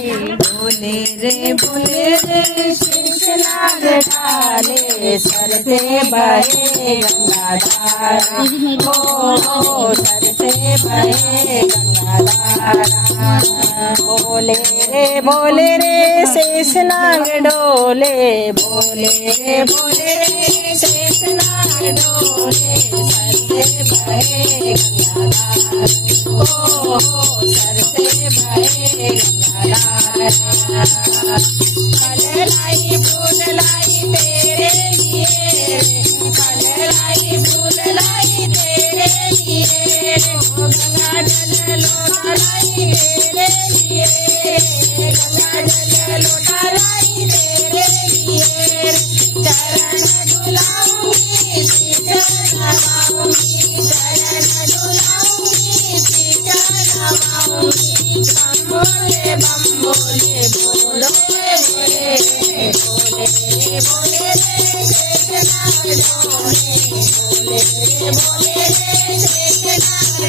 बोले रे शीश नाग डाले सर से बहे गंगाधार ओ सर से बहे गंगाधार बोले रे शेष नाग डोले बोले रे शेष नाग डोले सर से बहे गंगाधार ओ सर से बहे गंगाधार फल लाई फूल लाई तेरे लिए फल लाई फूल लाई तेरे लिए गंगा जल लोटा लाई तेरे लिए गंगा जल लोटा लाई तेरे लिए चरण धुलाऊंगी शीश नवाऊंगी चरण धुलाऊंगी शीश नवाऊंगी बम बोले बोलो बोले बोले बोले शेष नाग डोले बोले बोले शेष नाग